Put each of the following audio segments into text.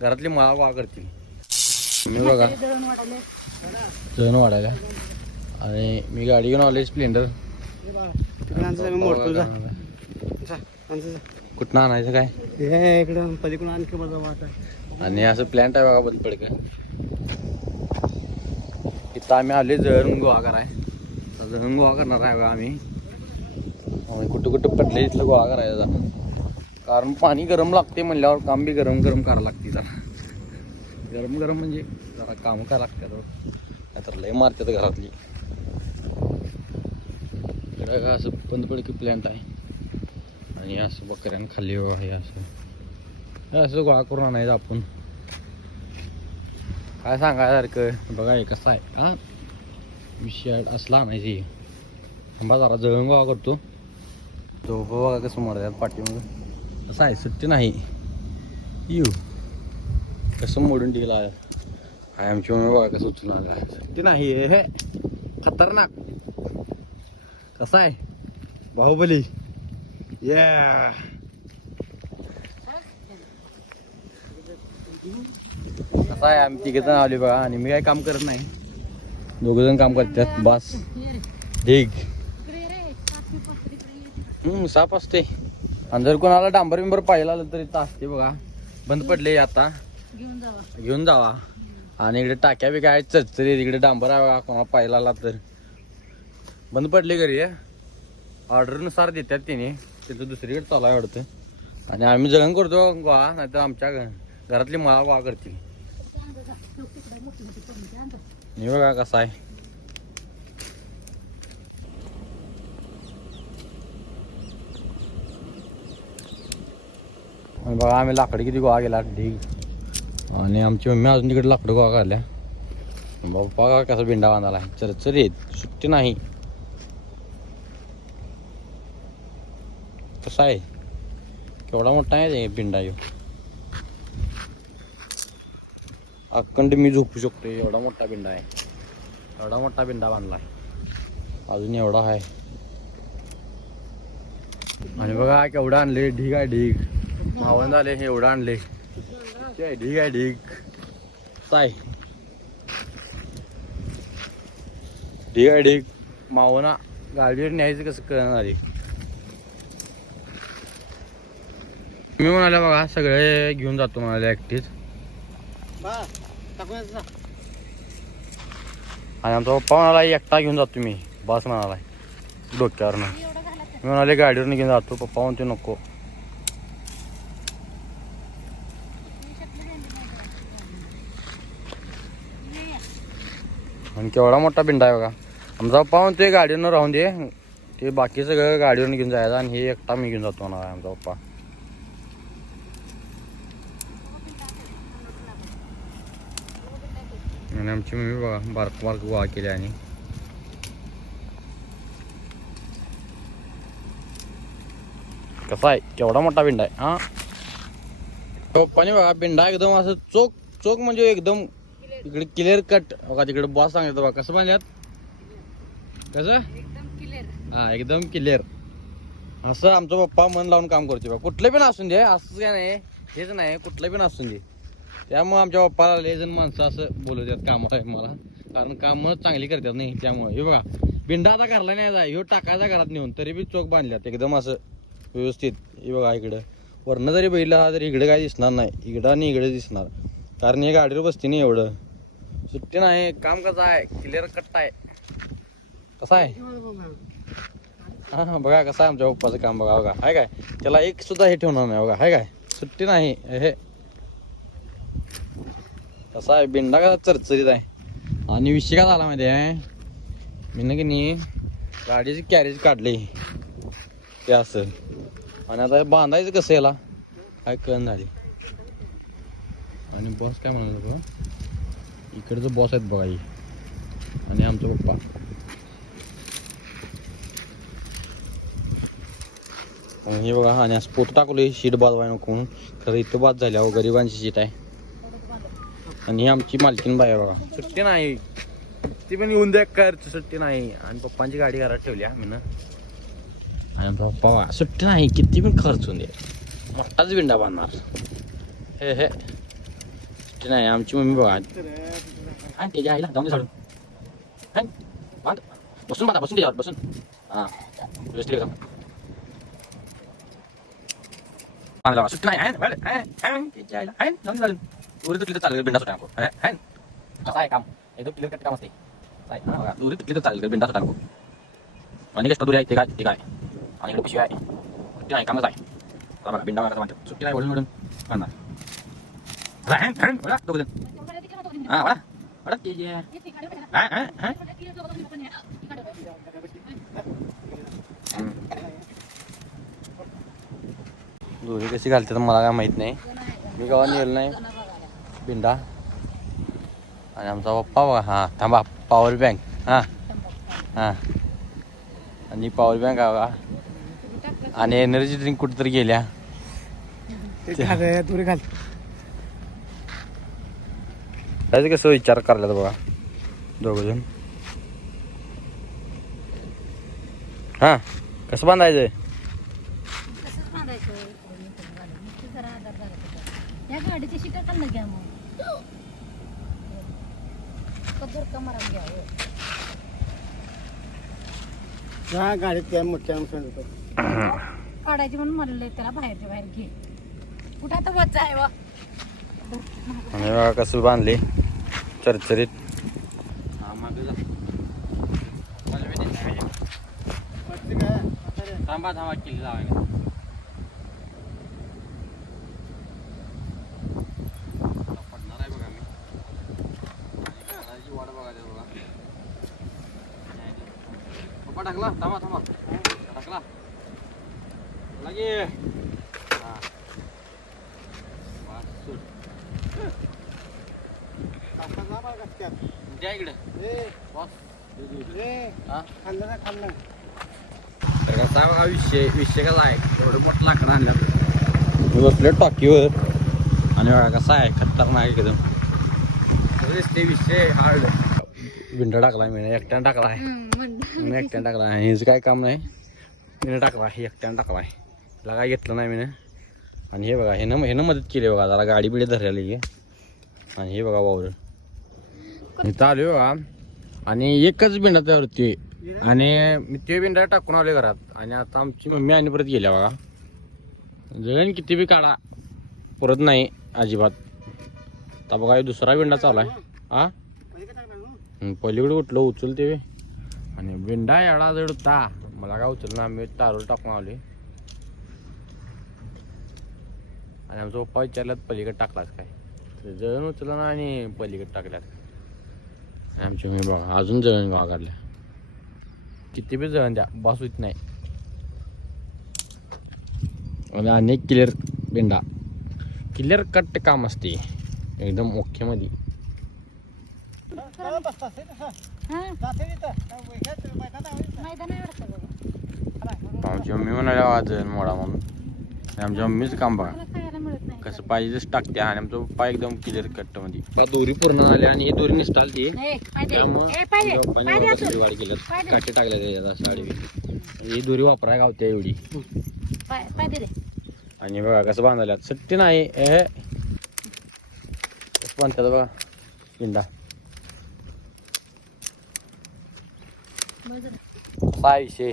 घरातली मला गोळा करतील. मी बघा जण वाढायला आणि मी गाडी घेऊन आलोय स्प्लेंडर. कुठं आणायचं काय इकडं पलीकडून आणखी माझा वाट आहे. आणि असं प्लॅन्ट आहे बघा बंद पडक. इथं आम्ही आले जळण गोळा कराय. जळण गोळा करणार आहे बघा आम्ही. कुठं कुठं पडले इथलं गोळा करायचा जरा, कारण पाणी गरम लागते म्हणल्यावर काम बी गरम गरम करावं लागते. जरा गरम गरम म्हणजे जरा काम करावं लागतात, नाहीतर लय मारतात घरातली. इकडं असं बंद पडकी प्लॅन्ट आहे आणि असं बकऱ्यानं खाली आहे. असं गोळा करून आणायचं आपण. काय सांगायसारखं बघा हे कसं आहे हा विषय असला आणायची. थांबा जरा जळण गोळा करतो. तो बघा कसं मारतात पाठीमध्ये. असं आहे सुट्टी नाही. येऊ कसं मोडून दिला आहे आमची मम्मी बघा कसं उचलून आला. सुट्टी नाही हे खतरनाक. कसं आहे बाहुबली या. कसं आहे आम्ही तिघे जण आले बघा आणि मी काही काम करत नाही. दोघं जण काम करतात बस. ढीग साप असते आणि जर कोणाला डांबर बिंबर पाहिलं आलं तर इथं असते बघा. बंद पडले आता घेऊन जावा. आणि इकडे टाक्या बी काय चरचरी इकडे डांबर आहे बघा. कोणाला पाहिला आला तर बंद पडले घरी. ऑर्डरनुसार देतात त्याने. तिथं दुसरीकडे चालू आहे वाटतं. आणि आम्ही जळण करतो गोळा, नाहीतर आमच्या घरातली मला गोळा करतील. हे बघा कसं आहे. आणि बघा आम्ही लाकडं किती गोळा केला ढीग. आणि आमची मम्मी अजून तिकडे लाकडं गोळा काढल्या. बाबा बघा कसा बिंडा बांधायला आहे. चरचरीत सुट्टी नाही. कसा आहे केवढा मोठा आहे ते बिंडा. येऊ अखंड मी झोपू शकतो एवढा मोठा बिंडा आहे. एवढा मोठा बिंडा बांधला आहे. अजून एवढा आहे. आणि बघा केवढा आणले. ढीग आहे ढीग. मावण झाले हे एवढं आणले. ढीग आहे ढीग. काय ढीग आहे ढीग. मावना गाडीवर न्यायचं कसं करणार. मी म्हणाले बघा सगळे घेऊन जातो म्हणाले एकटीच. आणि आमचा पप्पा म्हणाला एकटा घेऊन जातो मी बस म्हणाला डोक्यावरनं. मी म्हणाले गाडीवरनं घेऊन जातो. पप्पा म्हणते नको. आणि केवढा मोठा बिंडा आहे बघा. आमचा पप्पा म्हणतोय गाडीवरनं राहून दे, ते बाकी सगळं गाडीवरनं घेऊन जायचं आणि हे एकटा मी घेऊन जातो म्हणाला आमचा पप्पा. आणि आमची मम्मी बघा बारक बारक गोळा केले. आणि कसा आहे केवढा मोठा बिंडा आहे हा. पप्पाने बघा बिंडा एकदम असं चोख चोख म्हणजे एकदम इकडे क्लिअर कट बघा. तिकडे बॉस सांगितलं बघा कसं बांधल्यात. कसं हा एकदम क्लिअर. असं आमचा पप्पा मन लावून काम करते बघा. कुठलं पण असून दे असं काय नाही हेच नाही कुठलं पण असून दे. त्यामुळे आमच्या पप्पाला लय जण माणसं असं बोलवतात कामाला आहे मला, कारण कामं चांगली करतात नाही. त्यामुळे हे बघा बिंडा आता घरला नाही जाय ह्यो टाकायचा घरात नेऊन तरी बी चोख बांधल्यात एकदम असं व्यवस्थित. हे बघा इकडं वरनं जरी बघितला तरी इकडे काय दिसणार नाही. इकडं आणि इकडे दिसणार कारण हे गाडीवर बसते नाही. एवढं सुट्टी नाही. काम कसं आहे क्लिअर कट आहे. कसं आहे हां हां बघा कसं आहे आमच्या पप्पाचं काम. बघा बघा आहे काय त्याला एक सुद्धा हे ठेवणार नाही बघा. आहे काय सुट्टी नाही. हे कसा आहे बिंडा कसा चरचरीत आहे. आणि विषय का झाला माहिती आहे मी ना की नाही गाडीची कॅरेज काढली ते असं. आणि आता बांधायचं कसं याला काय कळण झाली. आणि बॉस काय म्हणाल बघा इकडचं बॉस आहेत बघा ही आणि आमचा पप्पा. हे बघा आणि असं पोत टाकलं शीट बाजवाय नको म्हणून. खरं इथं बाद झाल्या हो गरिबांची शीट आहे. आणि ही आमची मालकीन बाई आहे बघा. सुट्टी नाही ती पण येऊन द्या कर सुट्टी नाही. आणि पप्पांची गाडी घरात ठेवली मी ना. आणि पप्पा सुट्टी नाही किती पण खर्च होऊन दे मोठाच बिंडा बांधणार. हे सुट्टी नाही आमची मम्मी बघा आणि त्याच्या आईला जाऊन सोडून बांध बसून बांधा बसून त्याच्यावर बसून हां व्यवस्थित एकदम बांधला सुट्टी नाही त्याच्या आईला जाऊन चालून उरी तुटली तर चालेल बिंडा सुटा नको कसं आहे काम एकदम क्लिअर कट काम असते उरी तुटली तर चालेल बिंडा सुटा नको आणि कष्ट दूर आहे ते काय आणि इकडे पिशवी आहे सुट्टी नाही कामच आहे बघा बिंडा मारायचं म्हणतात सुट्टी नाही बोलून बांधणार हां वडा वडा दोरी कशी घालते तर मला काय माहित नाही मी गावात नेलं नाही बिंडा आणि आमचा पप्पा बघा हां थांबा पॉवर बँक हां हां आणि पॉवर बँक आहे बघा आणि एनर्जी ड्रिंक कुठेतरी गेल्या दोरी घाल त्याचं कसं विचार करायला बघा दोघंजण हां कसं बांधायचं या गाडीची शिटा खाल्लं घ्या मग कदर कमरा घ्या हा गाडीत त्या मोठ्या काढायची म्हणून म्हणले त्याला बाहेरच्या बाहेर घे कुठं आता वच आहे वा आणि बघा कसं बांधले चरचरीत थांबा थांबा किल्ली लावायला पडणार आहे बघा मी आणि वाट बघा ते बघा पप्पा टाकला थांबा थांबा टाकला लागे हां द्या इकडे खाल्लं तर कसा बघा विषय कसा आहे एवढं मोठं लाकडं आणलं मी बसलो टाकीवर आणि बघा कसा आहे खतरनाक एकदम ते विषय हार्ड विंडो टाकला मी एकट्यानं टाकला आहे मी एकट्यानं टाकला आहे हिचं काय काम नाही मी टाकला आहे एकट्यानं टाकला आहे त्याला काय घेतलं नाही मी आणि हे बघा ह्यानं मदत केली बघा जरा गाडी बिडी धरलेली आहे आणि हे बघा वावर इथं आलो बघा आणि एकच बिंडा त्यावरती आणि मी ते बिंडा टाकून आले घरात आणि आता आमची मम्मी आणि परत गेल्या बघा जण किती बी काढा परत नाही अजिबात आता बघा दुसरा बिंडा चालू आहे हा पलीकडे कुठलं उचलते आणि बिंडा एवढा जड होता मला काय उचलणार आम्ही तारवर टाकून आले आणि आमचा पप्पा विचारल्यात पलीकडे टाकलाच काय जळण उचललं ना आणि पलीकडे टाकल्यात आणि आमची मम्मी बघा अजून जळण गावा काढल्या किती बी जळण द्या बस होत नाही आणि अनेक क्लिअर बिंडा क्लिअर कट काम असते एकदम ओके मध्ये आमची मम्मी म्हणाल्या वाज मोडा म्हणून आमच्या मम्मीच काम बघा कसं पाहिजे तसं टाकते आणि आमचा पप्पा एकदम क्लिअर कट मध्ये दोरी पूर्ण झाली आणि ही दोरी निसटाल ती वाढ केलं काटे टाकल्या त्याच्यात साडी ही दोरी वापराय गावते एवढी आणि बघा कसं बांधायला सट्टी नाही कसं बांधतात बघा पिंडा काय विषय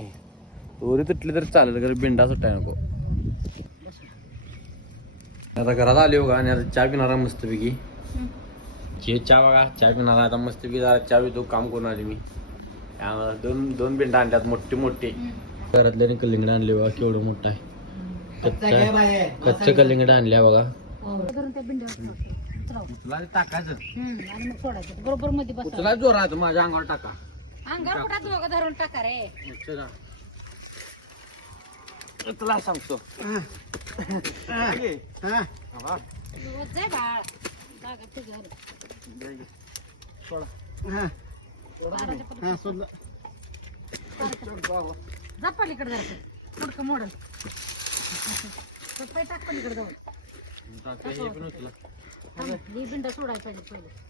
दोरी तुटली तर चालेल तर बिंडा सुटाय नको आता घरात आले बघा आणि आता चहा पिणारा मस्तपैकी हे चहा बघा चहा पिणारा आता मस्तपैकी जरा चहा पितो काम करून आले मी त्यामुळे दोन बिंडा आणल्यात मोठे मोठे घरातल्याने कलिंगड आणले बघा केवढं मोठं आहे कच्चं कलिंगड आणल्या बघा टाकायचं बरोबर मध्ये बस उचला जोरात माझ्या अंगावर टाका अंगावर कुठं दोघं धरून टाका रे तुला सांगतो जाय बाळ जागा तुझ्यावर जा पलीकडे जरा पुढकं मोडल टाक पलीकडे जाऊन ही बिंडा सोडायला पाहिजे पहिले